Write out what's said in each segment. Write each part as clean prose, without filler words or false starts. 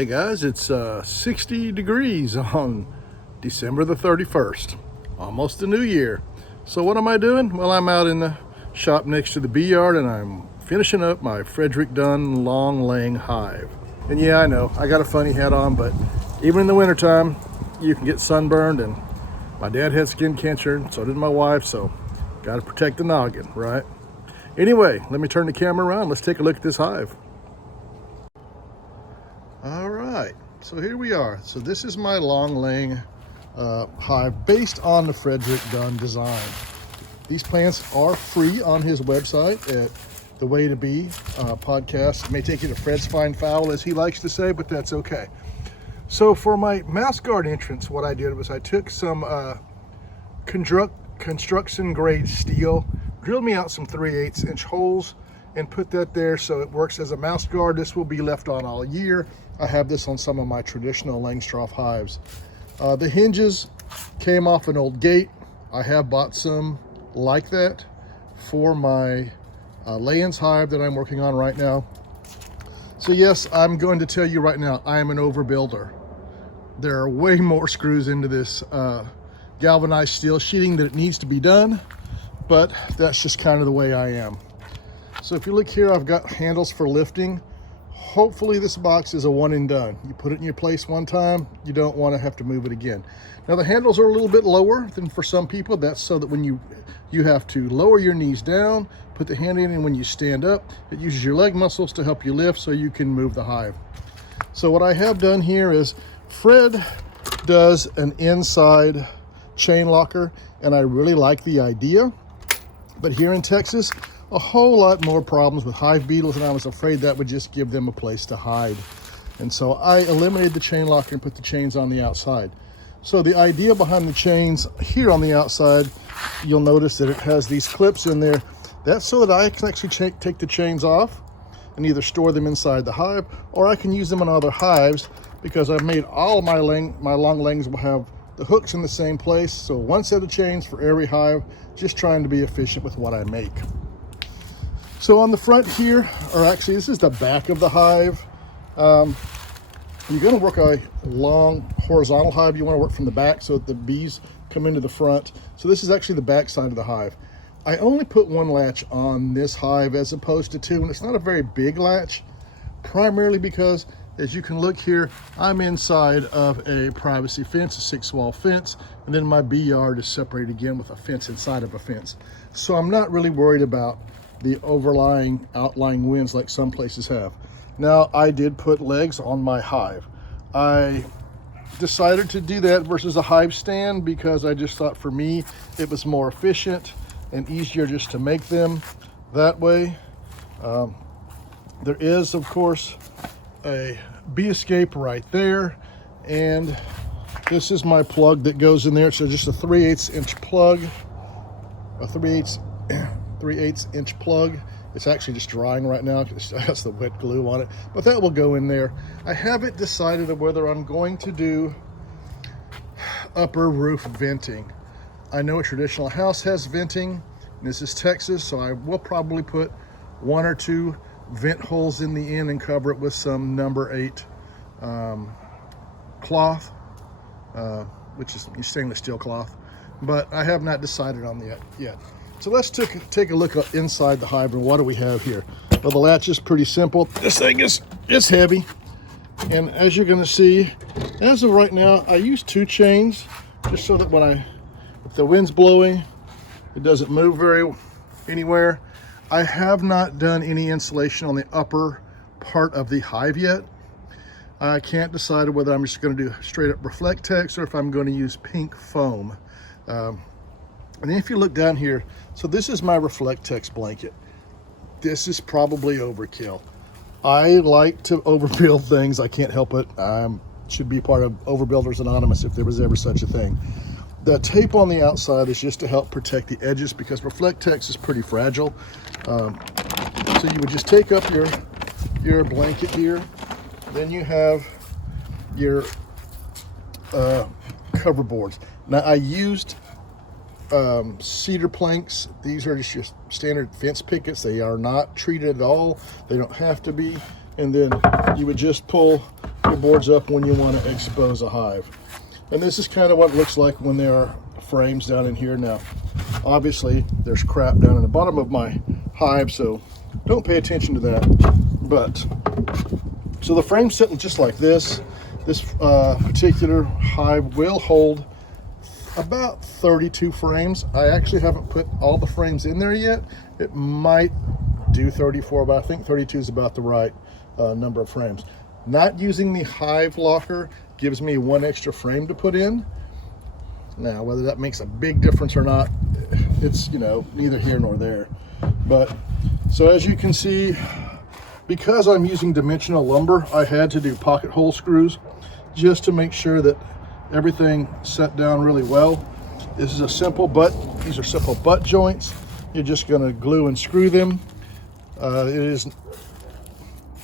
Hey guys, it's 60 degrees on December the 31st, almost the new year. So what am I doing? Well, I'm out in the shop next to the bee yard and I'm finishing up my Frederick Dunn long laying hive. And yeah, I know, I got a funny hat on, but even in the wintertime, you can get sunburned, and my dad had skin cancer, and so did my wife, so gotta protect the noggin, right? Anyway, let me turn the camera around. Let's take a look at this hive. All right, so here we are. So this is my long laying hive based on the Frederick Dunn design. These plants are free on his website at the Way to Bee podcast. It may take you to Fred's Fine Fowl, as he likes to say, but that's okay. So for my mouse guard entrance, what I did was I took some construction grade steel, drilled me out some 3/8 inch holes, and put that there so it works as a mouse guard. This will be left on all year. I have this on some of my traditional Langstroth hives. The hinges came off an old gate. I have bought some like that for my lay-ins hive that I'm working on right now. So yes, I'm going to tell you right now, I am an overbuilder. There are way more screws into this galvanized steel sheeting that it needs to be done, but that's just kind of the way I am. So if you look here, I've got handles for lifting. Hopefully this box is a one and done. You put it in your place one time, you don't want to have to move it again. Now the handles are a little bit lower than for some people. That's so that when you have to lower your knees down, put the hand in, and when you stand up, it uses your leg muscles to help you lift so you can move the hive. So what I have done here is Fred does an inside chain locker, and I really like the idea. But here in Texas, a whole lot more problems with hive beetles, and I was afraid that would just give them a place to hide. And so I eliminated the chain locker and put the chains on the outside. So the idea behind the chains here on the outside, you'll notice that it has these clips in there. That's so that I can actually take the chains off and either store them inside the hive, or I can use them in other hives, because I've made all of my long layings will have the hooks in the same place. So one set of chains for every hive, just trying to be efficient with what I make. So on the front here, or actually this is the back of the hive. You're going to work a long horizontal hive. You want to work from the back so that the bees come into the front. So this is actually the back side of the hive. I only put one latch on this hive as opposed to two, and it's not a very big latch, primarily because, as you can look here, I'm inside of a privacy fence, a 6-wall fence, and then my bee yard is separated again with a fence inside of a fence. So I'm not really worried about the outlying winds like some places have. Now, I did put legs on my hive. I decided to do that versus a hive stand because I just thought for me it was more efficient and easier just to make them that way. There is, of course, a bee escape right there, and this is my plug that goes in there. So just a 3/8 inch plug, a 3/8 inch plug. It's actually just drying right now because it has the wet glue on it, but that will go in there. I haven't decided whether I'm going to do upper roof venting. I know a traditional house has venting, and this is Texas, so I will probably put 1 or 2 vent holes in the end and cover it with some number 8 cloth, which is stainless steel cloth, but I have not decided on that yet. So let's take a look inside the hive, and what do we have here? Well, the latch is pretty simple. This thing is heavy, and as you're going to see, as of right now, I use 2 chains just so that if the wind's blowing, it doesn't move anywhere. I have not done any insulation on the upper part of the hive yet. I can't decide whether I'm just going to do straight up Reflectex or if I'm going to use pink foam. And then if you look down here, so this is my Reflectex blanket. This is probably overkill. I like to overbuild things. I can't help it. I should be part of Overbuilders Anonymous if there was ever such a thing. The tape on the outside is just to help protect the edges because Reflectex is pretty fragile. So you would just take up your blanket here. Then you have your cover boards. Now I used cedar planks. These are just your standard fence pickets. They are not treated at all. They don't have to be. And then you would just pull your boards up when you want to expose a hive. And this is kind of what it looks like when there are frames down in here. Now, obviously, there's crap down in the bottom of my hive, so don't pay attention to that. But, so the frame's sitting just like this. This particular hive will hold about 32 frames. I actually haven't put all the frames in there yet. It might do 34, but I think 32 is about the right number of frames. Not using the hive locker gives me one extra frame to put in. Now, whether that makes a big difference or not, it's, you know, neither here nor there. But, so as you can see, because I'm using dimensional lumber, I had to do pocket hole screws just to make sure that everything set down really well. This is a simple butt, these are simple butt joints. You're just gonna glue and screw them. It is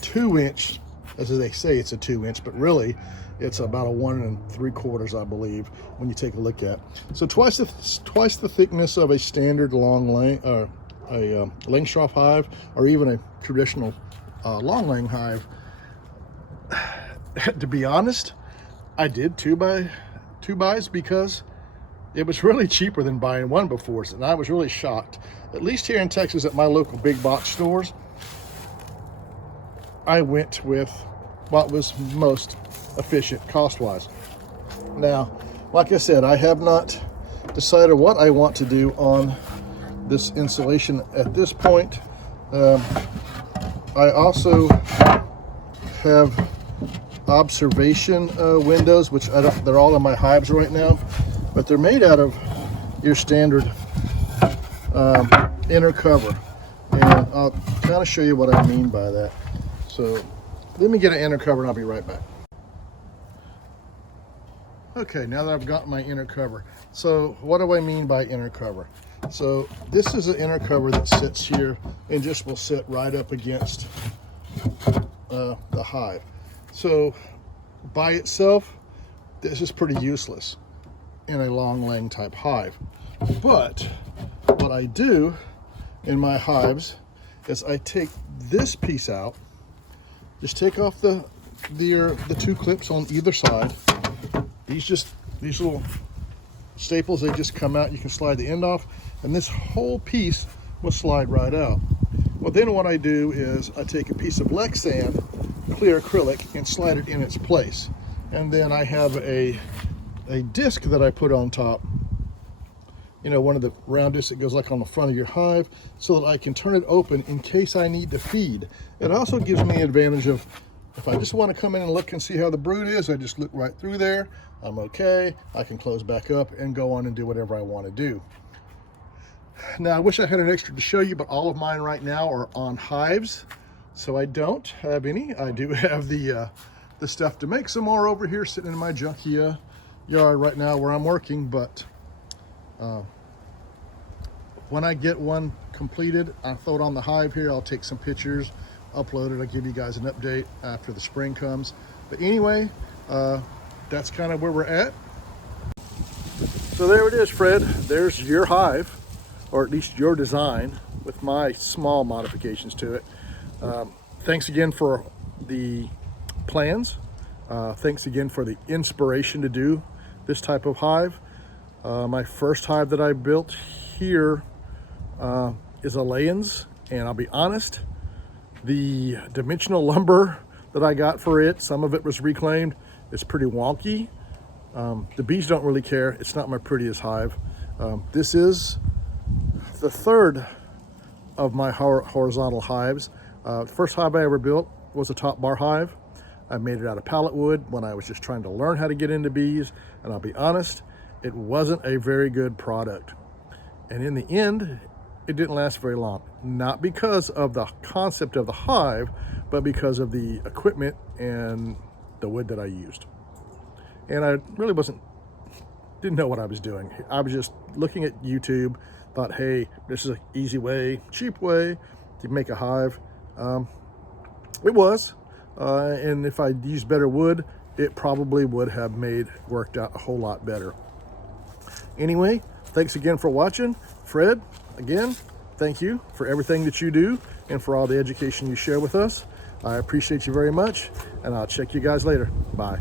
2-inch, as they say it's a 2-inch, but really it's about a 1 3/4, I believe, when you take a look at. So twice the thickness of a standard long Langstroth hive, or even a traditional long lang hive. To be honest, I did two buys because it was really cheaper than buying one before, and I was really shocked. At least here in Texas at my local big box stores, I went with what was most efficient cost-wise. Now, like I said, I have not decided what I want to do on this insulation at this point. I also have observation windows, which they're all in my hives right now, but they're made out of your standard inner cover, and I'll kind of show you what I mean by that. So let me get an inner cover and I'll be right back. Okay, now that I've got my inner cover, so what do I mean by inner cover? So this is an inner cover that sits here and just will sit right up against the hive. So by itself, this is pretty useless in a long lang type hive. But what I do in my hives is I take this piece out, just take off the two clips on either side. These little staples, they just come out, you can slide the end off, and this whole piece will slide right out. Well, then what I do is I take a piece of Lexan, clear acrylic, and slide it in its place. And then I have a disc that I put on top, you know, one of the round discs that goes like on the front of your hive, so that I can turn it open in case I need to feed. It also gives me advantage of, if I just want to come in and look and see how the brood is, I just look right through there. I'm okay. I can close back up and go on and do whatever I want to do. Now, I wish I had an extra to show you, but all of mine right now are on hives, so I don't have any. I do have the stuff to make some more over here sitting in my junky yard right now where I'm working, but when I get one completed, I'll throw it on the hive here. I'll take some pictures, upload it. I'll give you guys an update after the spring comes. But anyway, that's kind of where we're at. So there it is, Fred. There's your hive, or at least your design, with my small modifications to it. Thanks again for the plans. Thanks again for the inspiration to do this type of hive. My first hive that I built here is a lay-ins, and I'll be honest, the dimensional lumber that I got for it, some of it was reclaimed. It's pretty wonky. The bees don't really care. It's not my prettiest hive. This is the third of my horizontal hives. The first hive I ever built was a top bar hive. I made it out of pallet wood when I was just trying to learn how to get into bees, and I'll be honest, it wasn't a very good product. And in the end, it didn't last very long. Not because of the concept of the hive, but because of the equipment and the wood that I used. And I really didn't know what I was doing. I was just looking at YouTube, thought, hey, this is an easy way, cheap way to make a hive. It was, and if I'd used better wood, it probably would have worked out a whole lot better. Anyway, thanks again for watching. Fred, again, thank you for everything that you do and for all the education you share with us. I appreciate you very much, and I'll check you guys later. Bye.